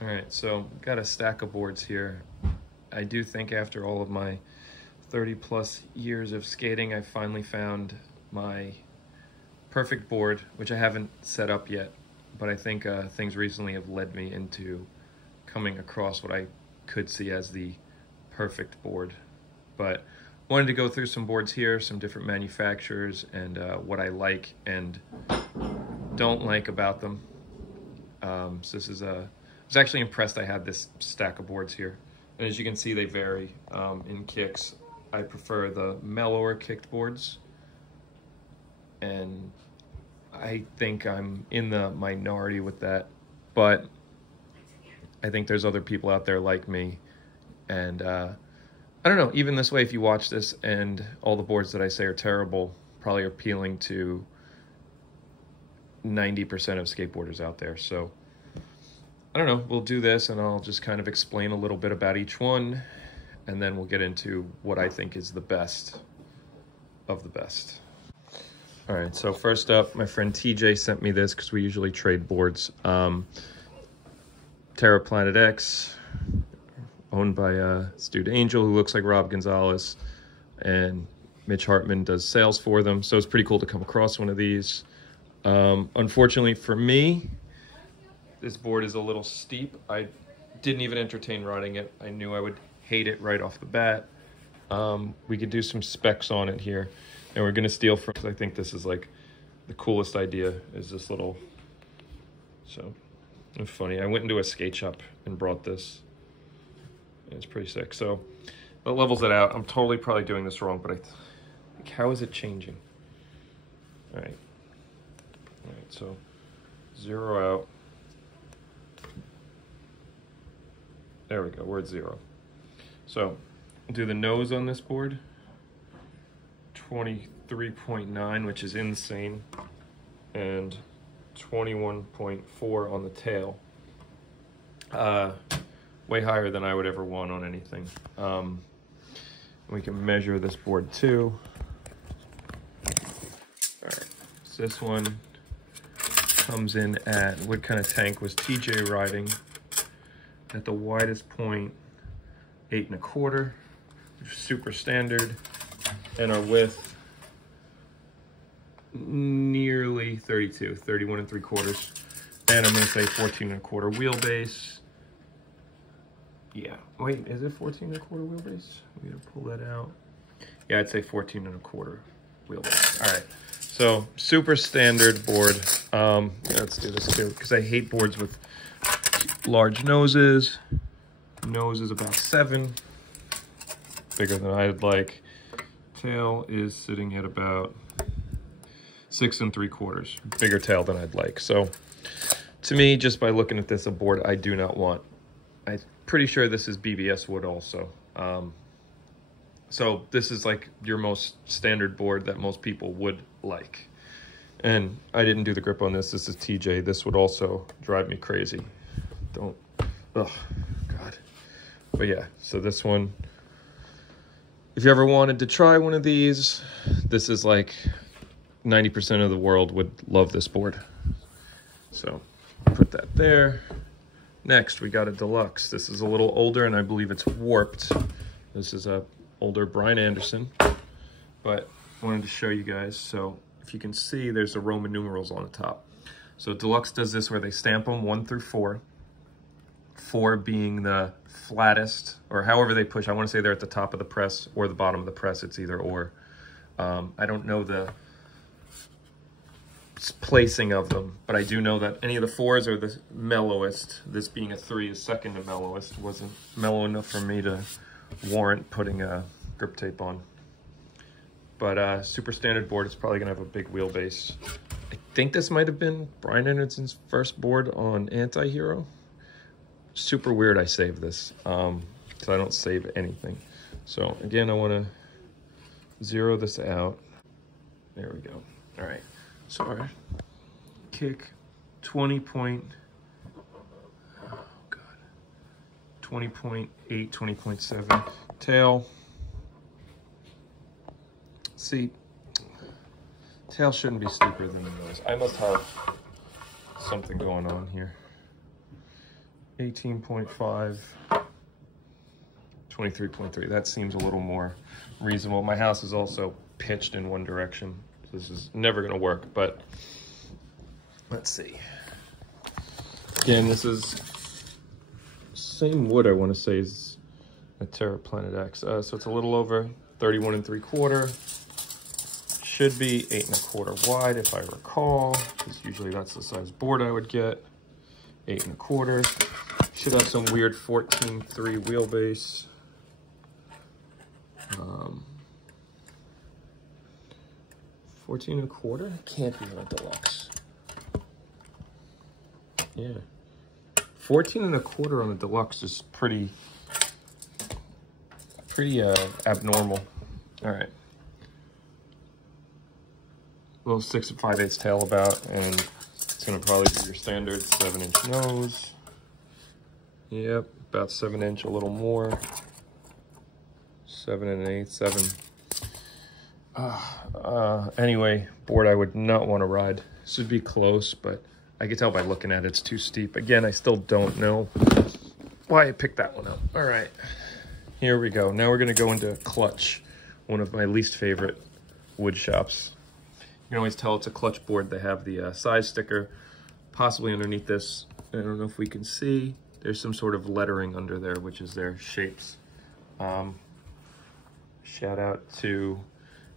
All right, so got a stack of boards here. I do think after all of my 30 plus years of skating, I finally found my perfect board, which I haven't set up yet, but I think things recently have led me into coming across what I could see as the perfect board. But wanted to go through some boards here, some different manufacturers, and what I like and don't like about them. So this is I was actually impressed I had this stack of boards here. And as you can see, they vary in kicks. I prefer the mellower kicked boards. And I think I'm in the minority with that. But I think there's other people out there like me. And I don't know, even this way, if you watch this and all the boards that I say are terrible, probably are appealing to 90% of skateboarders out there. So I don't know, we'll do this and I'll just kind of explain a little bit about each one, and then we'll get into what I think is the best of the best. All right, so first up, my friend TJ sent me this because we usually trade boards. Terra Planet X, owned by this dude Angel, who looks like Rob Gonzalez, and Mitch Hartman does sales for them. So it's pretty cool to come across one of these. Unfortunately for me, this board is a little steep. I didn't even entertain riding it. I knew I would hate it right off the bat. We could do some specs on it here, and we're gonna steal from, because I think this is like the coolest idea, is this little, so it's funny. I went into a skate shop and brought this. It's pretty sick. So that levels it out. I'm totally probably doing this wrong, but like, how is it changing? All right, so 0 out. There we go, we're at 0. So do the nose on this board, 23.9, which is insane, and 21.4 on the tail. Way higher than I would ever want on anything. We can measure this board too. All right, so this one comes in at, what kind of tank was TJ riding? At the widest point, 8 1/4, which is super standard, and our width nearly 32, 31 3/4, and I'm gonna say 14 1/4 wheelbase. Yeah, wait, is it 14 1/4 wheelbase? We gotta pull that out. Yeah, I'd say 14 1/4 wheelbase. All right, so super standard board. Let's do this too, because I hate boards with large noses. Nose is about 7, bigger than I'd like. Tail is sitting at about 6 3/4, bigger tail than I'd like. So to me, just by looking at this, a board I do not want. I'm pretty sure this is BBS wood also. So this is like your most standard board that most people would like. And I didn't do the grip on this. This is TJ. This would also drive me crazy. Don't, oh God. But yeah, so this one, if you ever wanted to try one of these, this is like 90% of the world would love this board. So put that there. Next, we got a deluxe. This is a little older, and I believe it's warped. This is a older Brian Anderson, but I wanted to show you guys. So if you can see, there's the Roman numerals on the top. So deluxe does this where they stamp them 1 through 4. 4 being the flattest, or however they push. I want to say they're at the top of the press or the bottom of the press. It's either or. I don't know the placing of them, but I do know that any of the 4s are the mellowest. This being a 3 is second to mellowest. Wasn't mellow enough for me to warrant putting a grip tape on. But super standard board. It's probably gonna have a big wheelbase. I think this might have been Brian Anderson's first board on Anti-Hero. Super weird I saved this, because I don't save anything. So again, I want to 0 this out. There we go. All right. So our kick, 20.8, 20.7. Tail. See, tail shouldn't be steeper than the nose. I must have something going on here. 18.5, 23.3. That seems a little more reasonable. My house is also pitched in one direction. So this is never gonna work, but let's see. Again, this is same wood, I wanna say, is a Terra Planet X. So it's a little over 31 3/4. Should be 8 1/4 wide if I recall, because usually that's the size board I would get. 8 1/4. Should have some weird 14.3 wheelbase. 14 1/4? Can't be on a deluxe. Yeah. 14 1/4 on a deluxe is pretty abnormal. All right. Little 6 5/8 tail about, and it's gonna probably be your standard 7-inch nose. Yep, about 7-inch, a little more. 7 1/8, 7. Anyway, board I would not want to ride. This would be close, but I can tell by looking at it, it's too steep. Again, I still don't know why I picked that one up. All right, here we go. Now we're gonna go into Clutch, one of my least favorite wood shops. You can always tell it's a Clutch board. They have the size sticker, possibly underneath this. I don't know if we can see. There's some sort of lettering under there, which is their shapes. Shout out to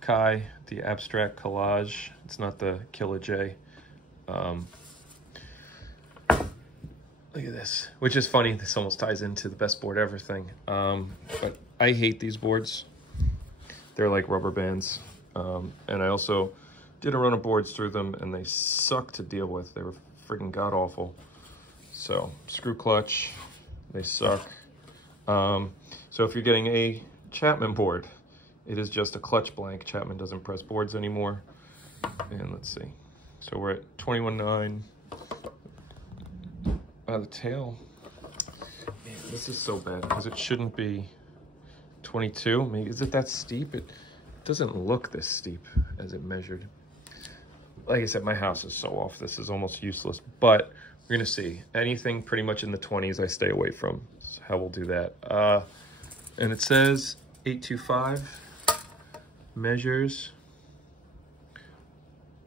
Kai, the abstract collage. It's not the Killer J. Look at this, which is funny. This almost ties into the best board ever thing. But I hate these boards. They're like rubber bands. And I also did a run of boards through them, and they suck to deal with. They were freaking god awful. So screw Clutch, they suck. So if you're getting a Chapman board, it is just a Clutch blank. Chapman doesn't press boards anymore. And let's see. So we're at 21.9. The tail. Man, this is so bad because it shouldn't be 22. Maybe, is it that steep? It doesn't look this steep as it measured. Like I said, my house is so off. This is almost useless, but we're gonna see. Anything pretty much in the 20s I stay away from. That's how we'll do that. And it says 825, measures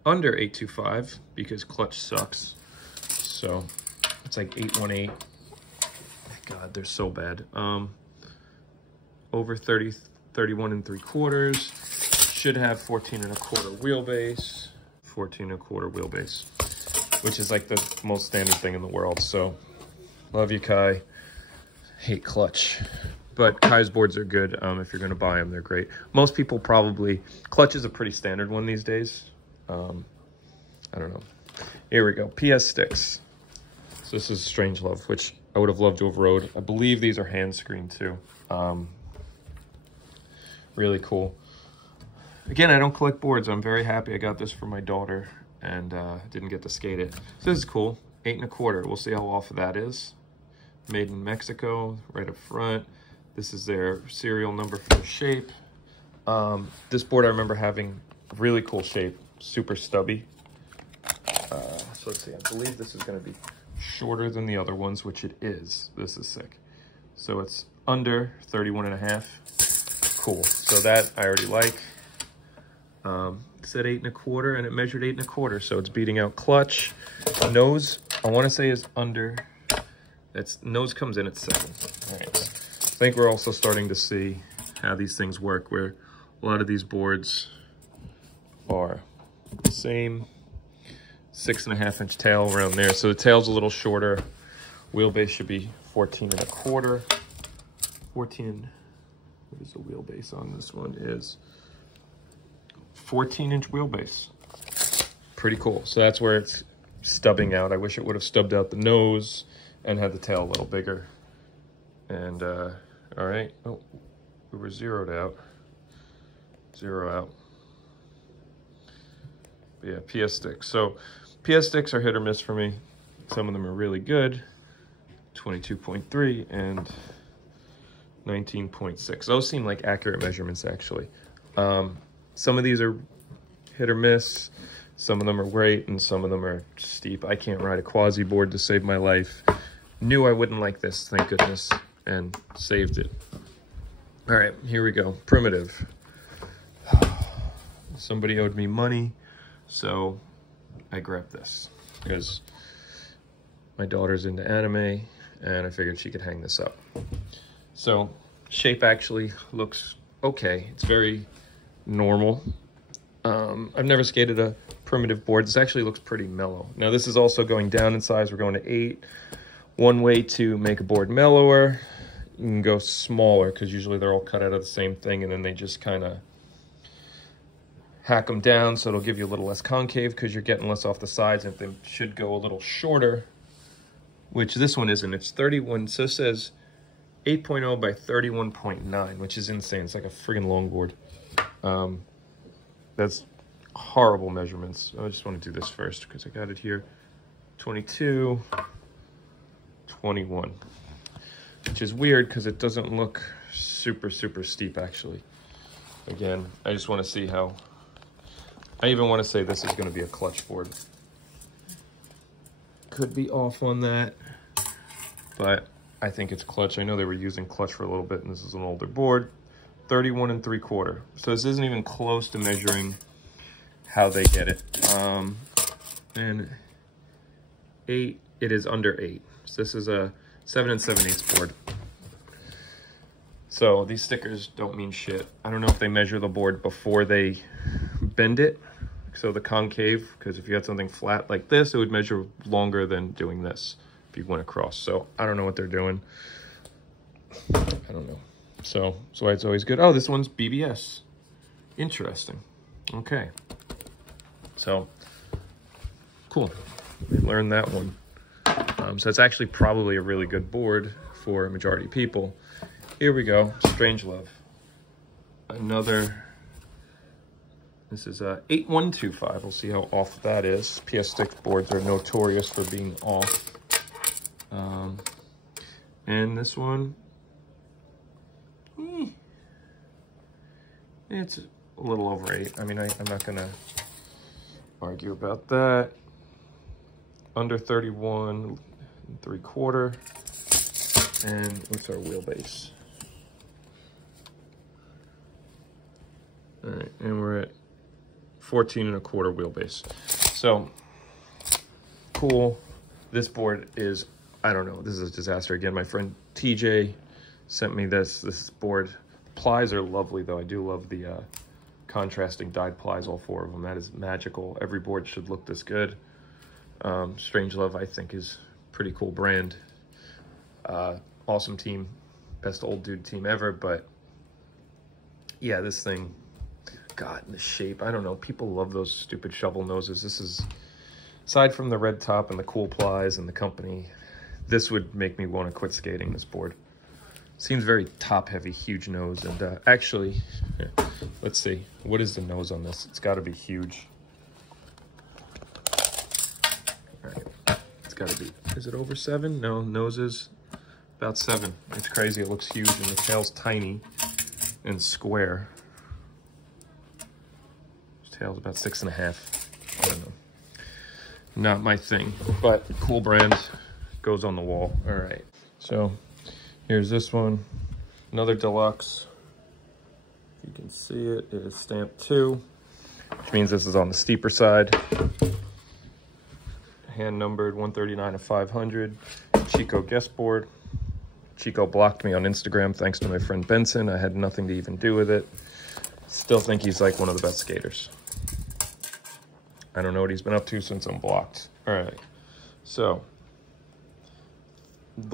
under 825 because Clutch sucks. So it's like 818. God, they're so bad. Over 30, 31 3/4. Should have 14 1/4 wheelbase. 14 1/4 wheelbase, which is like the most standard thing in the world. So love you, Kai. Hate Clutch. But Kai's boards are good. If you're gonna buy them, they're great. Most people probably, Clutch is a pretty standard one these days. I don't know. Here we go, PS sticks. So this is Strange Love, which I would have loved to have rode. I believe these are hand screened too. Really cool. Again, I don't collect boards. I'm very happy I got this for my daughter and didn't get to skate it. So this is cool, 8 1/4. We'll see how off that is. Made in Mexico, right up front. This is their serial number for the shape. This board I remember having really cool shape, super stubby. So let's see, I believe this is gonna be shorter than the other ones, which it is. This is sick. So it's under 31 1/2. Cool, so that I already like. It said 8 1/4 and it measured 8 1/4, so it's beating out Clutch. Nose, I wanna say is under, its nose comes in at 7. All right. I think we're also starting to see how these things work, where a lot of these boards are the same. 6 1/2-inch tail around there. So the tail's a little shorter. Wheelbase should be 14 1/4. 14, what is the wheelbase on this one? Is 14-inch wheelbase. Pretty cool. So that's where it's stubbing out. I wish it would have stubbed out the nose and had the tail a little bigger. And all right, oh, we were zeroed out. Zero out. But yeah, PS sticks. So PS sticks are hit or miss for me. Some of them are really good. 22.3 and 19.6. Those seem like accurate measurements, actually. Some of these are hit or miss. Some of them are great, and some of them are steep. I can't ride a quasi board to save my life. Knew I wouldn't like this, thank goodness, and saved it. All right, here we go. Primitive. Somebody owed me money, so I grabbed this because my daughter's into anime and I figured she could hang this up. So shape actually looks okay. It's very normal. I've never skated a primitive board. This actually looks pretty mellow. Now this is also going down in size. We're going to 8. One way to make a board mellower, you can go smaller because usually they're all cut out of the same thing and then they just kind of hack them down so it'll give you a little less concave because you're getting less off the sides, and they should go a little shorter, which this one isn't. It's 31, so it says 8.0 by 31.9, which is insane. It's like a friggin' longboard. That's horrible measurements. I just want to do this first because I got it here. 22, 21, which is weird because it doesn't look super steep actually. Again, I just want to see how, I even want to say this is going to be a clutch board. Could be off on that, but I think it's clutch. I know they were using clutch for a little bit, and this is an older board. 31 3/4. So this isn't even close to measuring how they get it. And 8, it is under 8. So this is a 7 7/8 board. So these stickers don't mean shit. I don't know if they measure the board before they bend it. So the concave, because if you had something flat like this, it would measure longer than doing this if you went across. So I don't know what they're doing. I don't know. So that's why it's always good. Oh, this one's BBS. Interesting. Okay. So cool. We learned that one. So it's actually probably a really good board for a majority of people. Here we go. Strangelove. Another. This is a 8125. We'll see how off that is. PS stick boards are notorious for being off. And this one, it's a little over 8. I mean, I'm not gonna argue about that. Under 31 3/4. And what's our wheelbase? All right, and we're at 14 1/4 wheelbase. So cool. This board is, I don't know, this is a disaster. Again, my friend TJ sent me this board. Plies are lovely though. I do love the contrasting dyed plies, all 4 of them. That is magical. Every board should look this good. Strangelove, I think, is a pretty cool brand. Awesome team. Best old dude team ever. But yeah, this thing, God, the shape, I don't know. People love those stupid shovel noses. This is, aside from the red top and the cool plies and the company, this would make me want to quit skating this board. Seems very top heavy, huge nose. And actually, here, let's see. What is the nose on this? It's got to be huge. All right, it's got to be, is it over 7? No, nose is about 7. It's crazy. It looks huge and the tail's tiny and square. Tail's about 6.5. I don't know. Not my thing, but cool brand. Goes on the wall. All right. So here's this one. Another deluxe. You can see it. It is stamped 2, which means this is on the steeper side. Hand numbered 139 of 500. Chico guest board. Chico blocked me on Instagram thanks to my friend Benson. I had nothing to even do with it. Still think he's like one of the best skaters. I don't know what he's been up to since I'm blocked. All right, so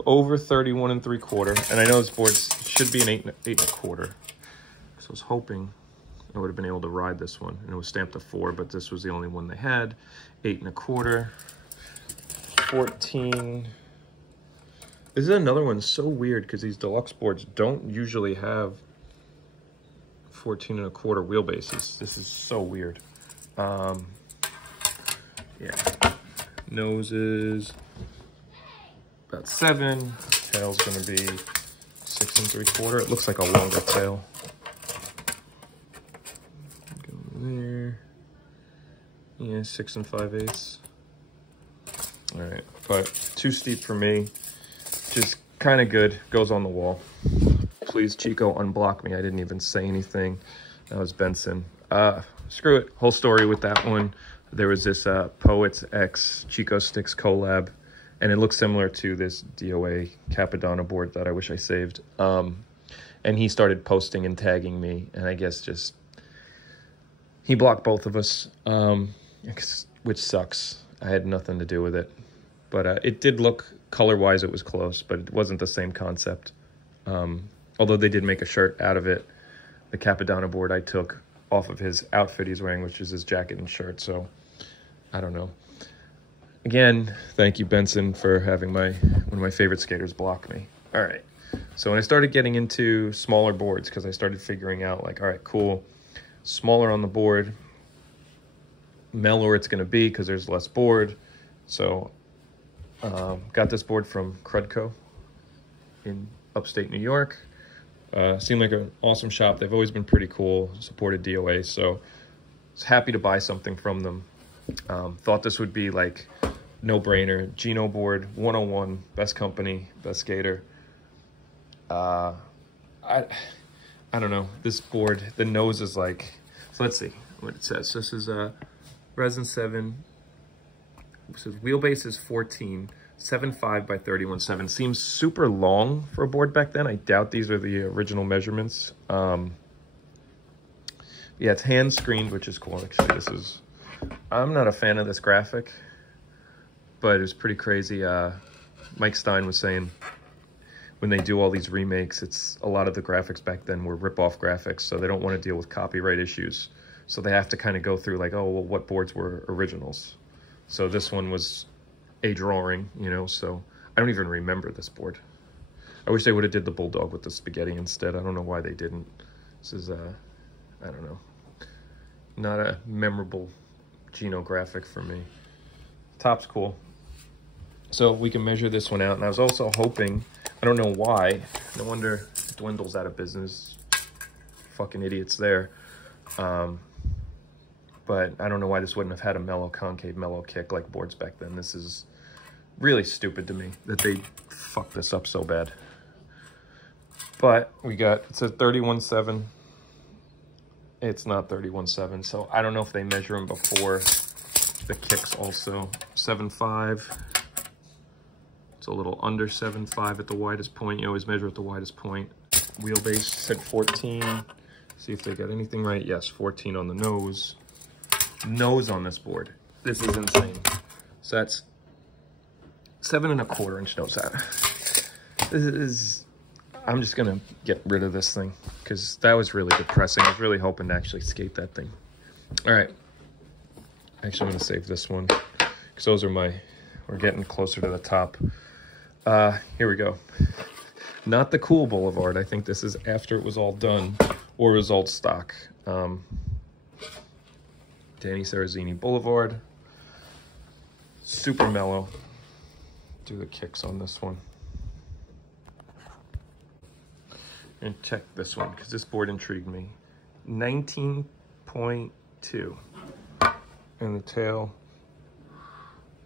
over 31 3/4, and I know this board should be an 8 1/4. So I was hoping I would have been able to ride this one, and it was stamped a 4, but this was the only one they had. 8 1/4, 14. This is another one so weird because these deluxe boards don't usually have 14 1/4 wheelbases. This is so weird. Yeah, noses about 7. Tail's gonna be 6 3/4. It looks like a longer tail. Go there. Yeah, 6 5/8. All right, but too steep for me. just kind of good. Goes on the wall. Please, Chico, unblock me. I didn't even say anything. That was Benson. Screw it. Whole story with that one. There was this Poets X Chico Sticks collab, and it looks similar to this DOA Capadonna board that I wish I saved. And he started posting and tagging me, and I guess just he blocked both of us, which sucks. I had nothing to do with it. But it did look, color-wise, it was close, but it wasn't the same concept. Although they did make a shirt out of it. The Capadonna board I took off of his outfit he's wearing, which is his jacket and shirt, so I don't know. Again, thank you, Benson, for having one of my favorite skaters block me. All right. So when I started getting into smaller boards, because I started figuring out, like, all right, cool, smaller on the board, mellower it's going to be because there's less board. So got this board from Crudco in upstate New York. Seemed like an awesome shop. They've always been pretty cool, supported DOA, so I was happy to buy something from them. Thought this would be like no-brainer. Gino board, 101, best company, best skater. I don't know, this board, the nose is like, so let's see what it says. This is resin 7, it says wheelbase is 14, 7.5 by 31.7. Seems super long for a board back then. I doubt these are the original measurements. Yeah, it's hand screened, which is cool. Actually, I'm not a fan of this graphic, but it was pretty crazy. Mike Stein was saying, when they do all these remakes, a lot of the graphics back then were rip-off graphics, so they don't want to deal with copyright issues. So they have to kind of go through like, oh, well, what boards were originals? So this one was a drawing, you know, so I don't even remember this board. I wish they would have did the Bulldog with the spaghetti instead. I don't know why they didn't. This is, I don't know, not a memorable Gino graphic for me. Top's cool. So we can measure this one out, and I was also hoping, I don't know why, no wonder Dwindle's out of business. Fucking idiots there. But I don't know why this wouldn't have had a mellow concave, mellow kick like boards back then. This is really stupid to me that they fucked this up so bad. But we got, it says 31.7. It's not 31.7, so I don't know if they measure them before the kicks also. 7.5. It's a little under 7.5 at the widest point. You always measure at the widest point. Wheelbase said 14. See if they got anything right. Yes, 14 on the nose. Nose on this board. This is insane. So that's 7.25 inch nose out. This is, I'm just gonna get rid of this thing because that was really depressing. I was really hoping to actually skate that thing. All right. Actually, I'm gonna save this one because those are we're getting closer to the top. Here we go. Not the cool Boulevard. I think this is after it was all done or it was old stock. Danny Sarazzini Boulevard. Super mellow. Do the kicks on this one. And check this one because this board intrigued me. 19.2. And the tail,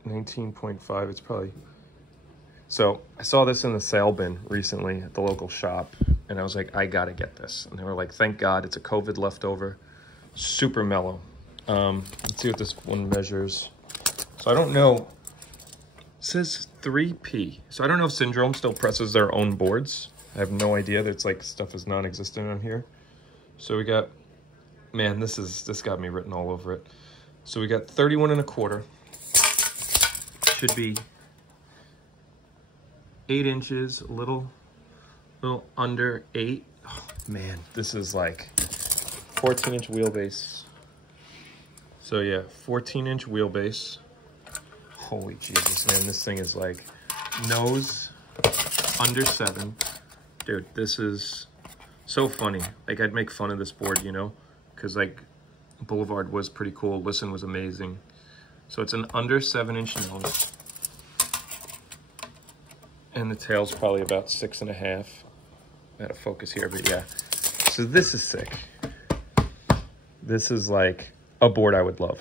19.5. It's probably... So I saw this in the sale bin recently at the local shop, and I was like, I gotta get this. And they were like, thank God, it's a COVID leftover. Super mellow. Let's see what this one measures. So I don't know. It says 3P. So I don't know if Syndrome still presses their own boards. I have no idea. That's like stuff is non-existent on here. So we got, man, this got me written all over it. So we got 31.25. Should be 8 inches, a little under 8. Oh, man, this is like 14-inch wheelbase. So yeah, 14-inch wheelbase. Holy Jesus, man, this thing is like nose under 7. Dude, this is so funny. Like, I'd make fun of this board, you know, because like Boulevard was pretty cool. Listen was amazing. So it's an under 7-inch nose. And the tail's probably about 6.5. Out of focus here, but yeah. So this is sick. This is like a board I would love.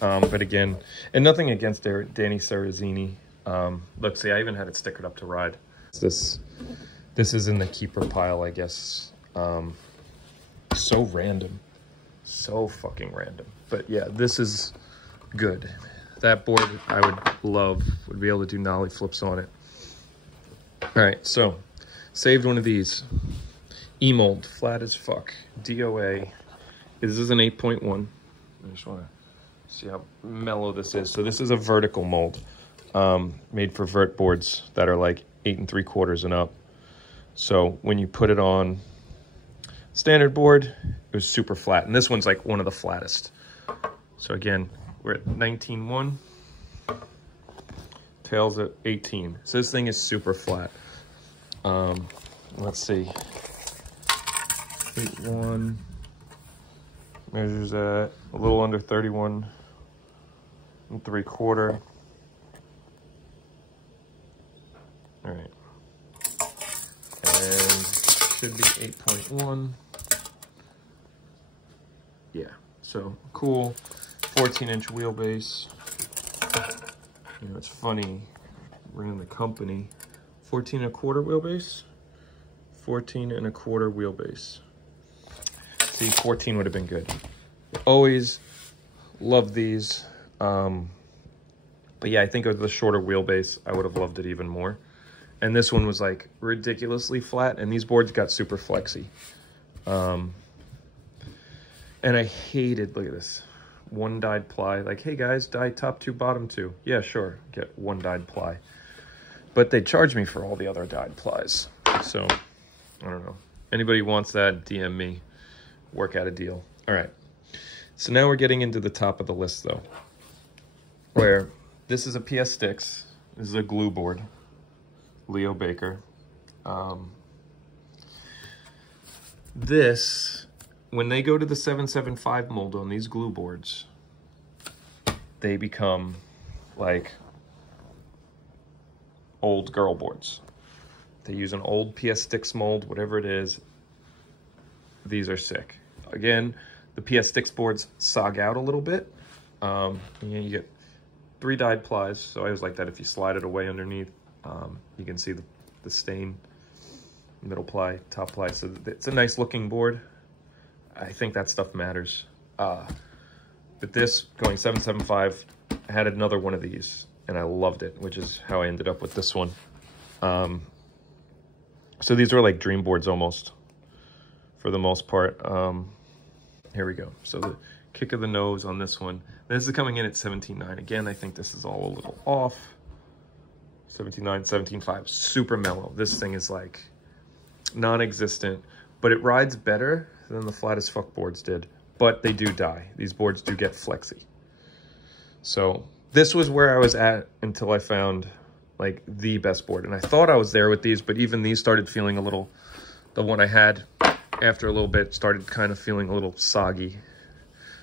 But again, and nothing against Danny Sarazzini. Let's see, I even had it stickered up to ride. This is in the keeper pile, I guess. So random. So fucking random. But yeah, this is good. That board I would be able to do nollie flips on it. All right, so saved one of these. E-mold, flat as fuck. DOA. This is an 8.1. I just want to see how mellow this is. So this is a vertical mold, made for vert boards that are like 8 3/4 and up. So when you put it on standard board, it was super flat. And this one's like one of the flattest. So again, we're at 19.1. Tails at 18. So this thing is super flat. Let's see. 8.1 measures at a little under 31 3/4. All right. And should be 8.1. Yeah, so cool. 14-inch wheelbase. You know, it's funny, ran the company. 14 1/4 wheelbase. 14 1/4 wheelbase. See, 14 would have been good. Always loved these. But yeah, I think with the shorter wheelbase, I would have loved it even more. And this one was like ridiculously flat, and these boards got super flexy. And I hated, look at this, one dyed ply. Like, hey guys, dye top 2, bottom 2. Yeah, sure, get one dyed ply. But they charge me for all the other dyed plies. So, I don't know. Anybody wants that, DM me. Work out a deal. All right. So now we're getting into the top of the list though, where this is a PS Sticks. This is a glue board. Leo Baker. This, when they go to the 775 mold on these glue boards, they become like old girl boards. They use an old PS Sticks mold, whatever it is. These are sick. Again, the PS Sticks boards sog out a little bit. You get 3 dyed plies, so I always like that. If you slide it away underneath, you can see the stain. Middle ply, top ply. So it's a nice looking board. I think that stuff matters. But this, going 775, I had another one of these, and I loved it, which is how I ended up with this one. So these are like dream boards almost, for the most part. Here we go. So the kick of the nose on this one. This is coming in at 17.9. Again, I think this is all a little off. 17.9, 17.5, super mellow. This thing is like non-existent, but it rides better than the flat as fuck boards did. But they do die. These boards do get flexy. So this was where I was at until I found like the best board. And I thought I was there with these, but even these started feeling a little, the one I had after a little bit started kind of feeling a little soggy.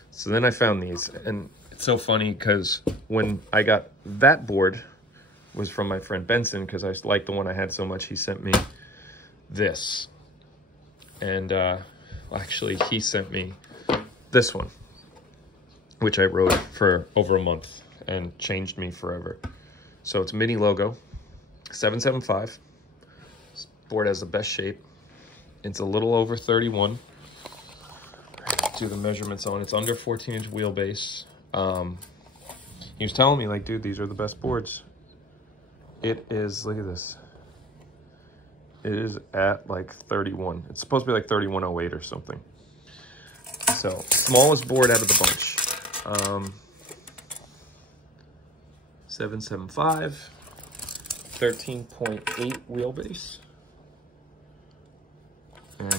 So then I found these, and it's so funny because when I got that board was from my friend Benson, because I liked the one I had so much, he sent me this. And actually he sent me this one, which I rode for over a month and changed me forever. So it's mini logo, 775. This board has the best shape. It's a little over 31. Do the measurements on. It's under 14-inch wheelbase. He was telling me, like, dude, these are the best boards. It is, look at this. It is at like 31. It's supposed to be like 3108 or something. So, smallest board out of the bunch. 775, 13.8 wheelbase. And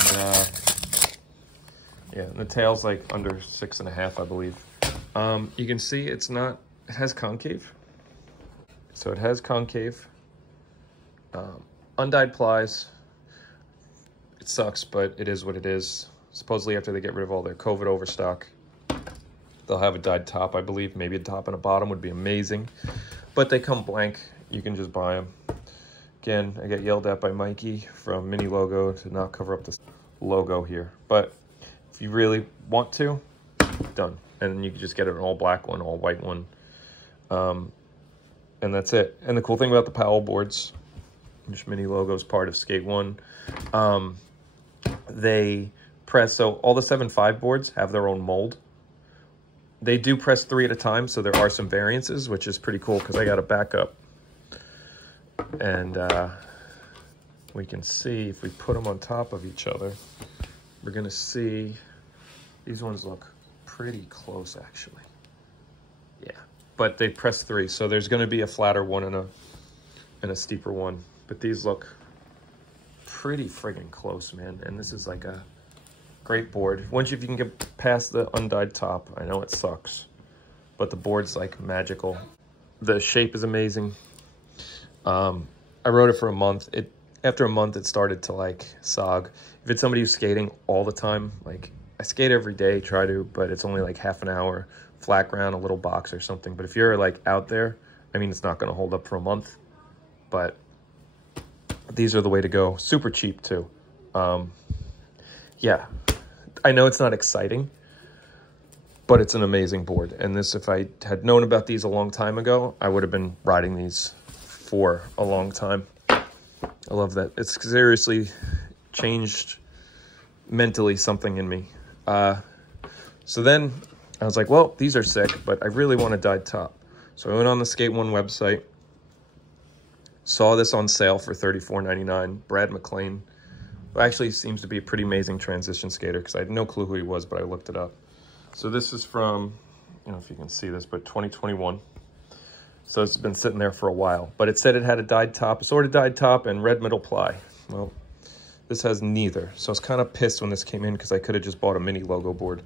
yeah, and the tail's like under 6.5, I believe. You can see it's not, it has concave. So it has concave. Undyed plies. It sucks, but it is what it is. Supposedly after they get rid of all their COVID overstock, they'll have a dyed top, I believe. Maybe a top and a bottom would be amazing. But they come blank. You can just buy them. Again, I get yelled at by Mikey from Mini Logo to not cover up this logo here. But if you really want to, done. And then you can just get an all black one, all white one. And that's it. And the cool thing about the Powell boards, Which Mini Logo is part of Skate One. They press, so all the 7.5 boards have their own mold. They do press 3 at a time, so there are some variances, which is pretty cool because I got a backup. And we can see if we put them on top of each other, we're gonna see these ones look pretty close actually. Yeah, but they press 3, so there's gonna be a flatter one and a steeper one. But these look pretty friggin' close, man. And this is like a great board. Once if you can get past the undyed top, I know it sucks, but the board's like magical. The shape is amazing. I rode it for a month. After a month, it started to like sog. If it's somebody who's skating all the time, like I skate every day, try to, but it's only like half an hour, flat ground, a little box or something. But if you're like out there, I mean, it's not gonna hold up for a month, but these are the way to go. Super cheap too. Yeah, I know it's not exciting, but it's an amazing board. And this, if I had known about these a long time ago, I would have been riding these for a long time. I love that. It's seriously changed mentally something in me. So then I was like, well, these are sick, but I really want a dyed top. So I went on the Skate One website, saw this on sale for $34.99. Brad McLean, who actually seems to be a pretty amazing transition skater because I had no clue who he was, but I looked it up. So this is from, I don't know if you can see this, but 2021. So it's been sitting there for a while, but it said it had a dyed top, a sort of dyed top and red middle ply. Well, this has neither. So I was kind of pissed when this came in because I could have just bought a Mini Logo board.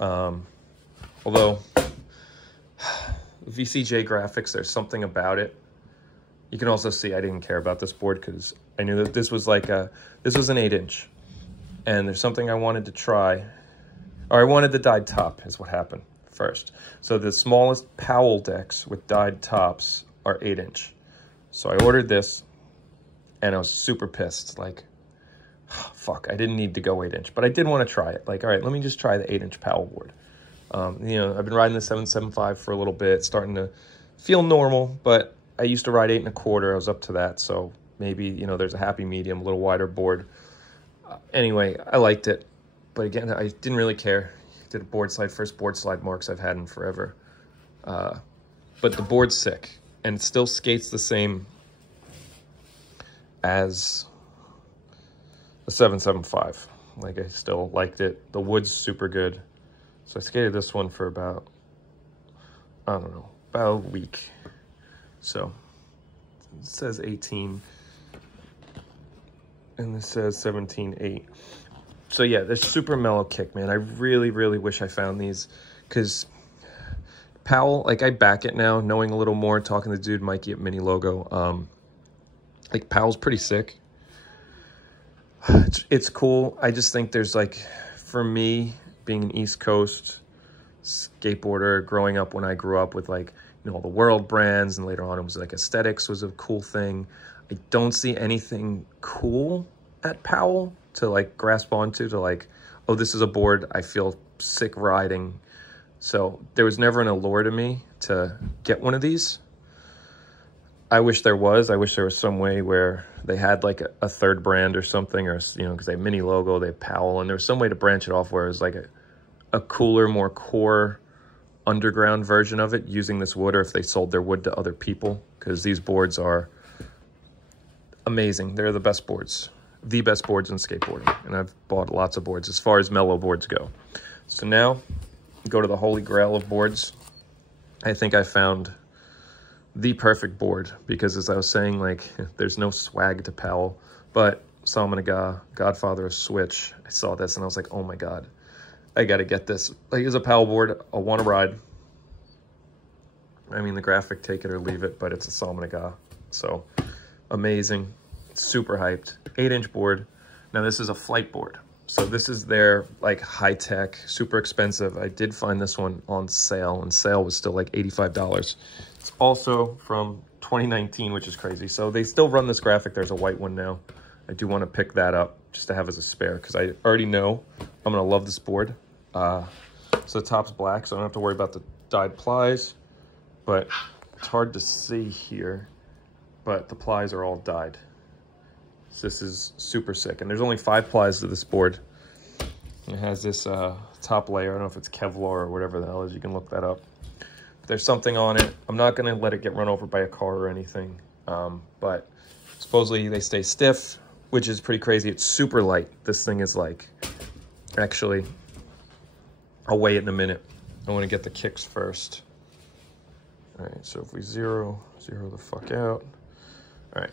Although VCJ graphics, there's something about it. You can also see I didn't care about this board because I knew that this was like this was an 8-inch. And there's something I wanted to try. Or I wanted the dyed top is what happened first. So the smallest Powell decks with dyed tops are 8-inch. So I ordered this and I was super pissed. Like, fuck, I didn't need to go 8-inch, but I did want to try it. Like, all right, let me just try the 8-inch Powell board. You know, I've been riding the 7.75 for a little bit, starting to feel normal, but I used to ride 8 1/4. I was up to that. So maybe, you know, there's a happy medium, a little wider board. Anyway, I liked it. But again, I didn't really care. Did a board slide, first board slide marks I've had in forever. But the board's sick. And it still skates the same as the 7.75. Like, I still liked it. The wood's super good. So I skated this one for about, I don't know, about a week. So it says 18. And this says 17.8. So yeah, this super mellow kick, man. I really, really wish I found these because Powell, like I back it now, knowing a little more, talking to the dude Mikey at Mini Logo. Like Powell's pretty sick. It's cool. I just think there's like, for me, being an East Coast skateboarder, growing up when I grew up with like, you know, all the world brands, and later on it was like aesthetics was a cool thing. I don't see anything cool at Powell to like grasp onto, to like, oh, this is a board I feel sick riding. So there was never an allure to me to get one of these. I wish there was. I wish there was some way where they had like a third brand or something, or, you know, because they have Mini Logo, they have Powell, and there was some way to branch it off where it was like a cooler, more core underground version of it using this wood, or if they sold their wood to other people, because these boards are amazing. They're the best boards. The best boards in skateboarding, and I've bought lots of boards as far as Mellow boards go. So now, go to the holy grail of boards. I think I found the perfect board, because as I was saying, like, there's no swag to Powell, but Salman Aga, Godfather of Switch, I saw this and I was like, oh my God, I gotta get this. Like, it's a Powell board, I want to ride. I mean, the graphic, take it or leave it, but it's a Salman Aga, so amazing. Super hyped. 8-inch board. Now this is a flight board. So this is their like high tech, super expensive. I did find this one on sale, and sale was still like $85. It's also from 2019, which is crazy. So they still run this graphic. There's a white one now. I do want to pick that up just to have as a spare, because I already know I'm going to love this board. So the top's black, so I don't have to worry about the dyed plies, but it's hard to see here. but the plies are all dyed. So this is super sick. And there's only 5 plies to this board. It has this top layer. I don't know if it's Kevlar or whatever the hell it is. You can look that up. There's something on it. I'm not going to let it get run over by a car or anything. But supposedly they stay stiff, which is pretty crazy. It's super light. This thing is like, actually, I'll weigh it in a minute. I want to get the kicks first. All right, so if we zero the fuck out. All right,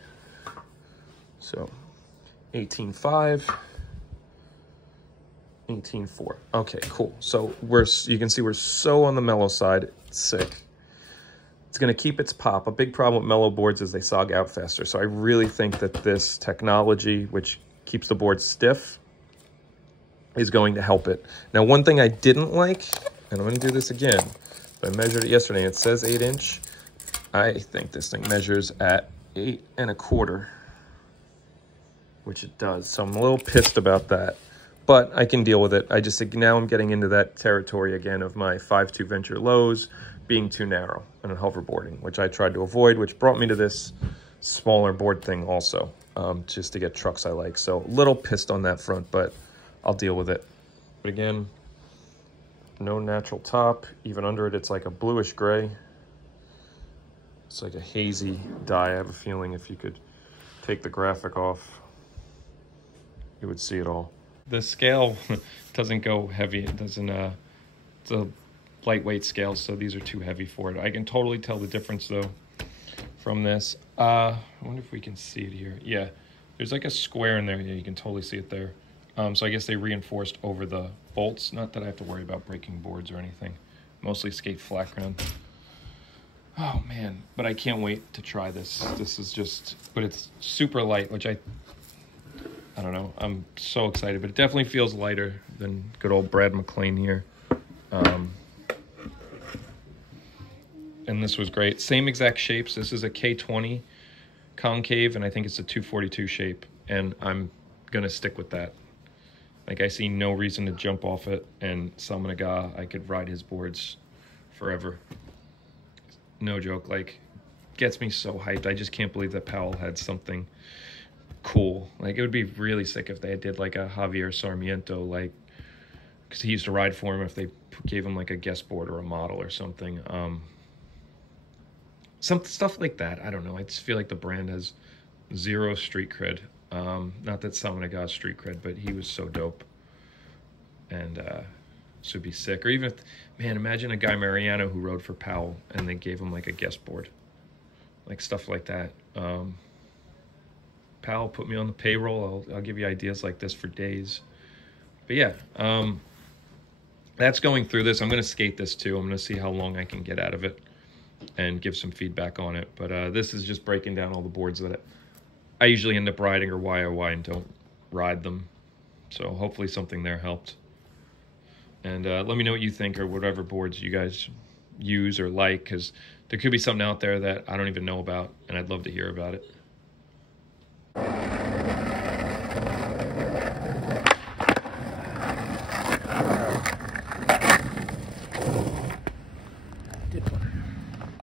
so 18.5. 18.4. Okay, cool. So you can see we're so on the Mellow side. It's sick. It's going to keep its pop. A big problem with Mellow boards is they sog out faster. So I really think that this technology, which keeps the board stiff, is going to help it. Now, one thing I didn't like, and I'm going to do this again, but I measured it yesterday, and it says 8-inch. I think this thing measures at 8 1/4, which it does. So I'm a little pissed about that. But I can deal with it. I just think now I'm getting into that territory again of my 5.2 venture lows being too narrow and hoverboarding, which I tried to avoid, which brought me to this smaller board thing also, just to get trucks I like. So a little pissed on that front, but I'll deal with it. But again, no natural top. Even under it, it's like a bluish gray. It's like a hazy dye. I have a feeling if you could take the graphic off, you would see it all. The scale doesn't go heavy. It doesn't, it's a lightweight scale, so these are too heavy for it. I can totally tell the difference though from this. I wonder if we can see it here. Yeah, there's like a square in there. Yeah, you can totally see it there. So I guess they reinforced over the bolts. Not that I have to worry about breaking boards or anything. Mostly skate flat ground. Oh man, but I can't wait to try this. This is just, but it's super light, which I don't know. I'm so excited, but it definitely feels lighter than good old Brad McLean here. And this was great. Same exact shapes. This is a K20 concave, and I think it's a 242 shape, and I'm going to stick with that. Like, I see no reason to jump off it, and Samanaga, I could ride his boards forever. No joke. Like, gets me so hyped. I just can't believe that Powell had something cool. Like, it would be really sick if they did like a Javier Sarmiento, like, because he used to ride for him, if they gave him like a guest board or a model or something. Some stuff like that. I don't know. I just feel like the brand has zero street cred. Not that Salmon got street cred, but he was so dope. And should be sick. Or even if, man, imagine a guy Mariano who rode for Powell and they gave him like a guest board. Like stuff like that. Powell put me on the payroll. I'll give you ideas like this for days. But yeah, that's going through this. I'm going to skate this too. I'm going to see how long I can get out of it and give some feedback on it. But this is just breaking down all the boards that I usually end up riding or YOY and don't ride them. So hopefully something there helped. And let me know what you think, or whatever boards you guys use or like, because there could be something out there that I don't even know about, and I'd love to hear about it.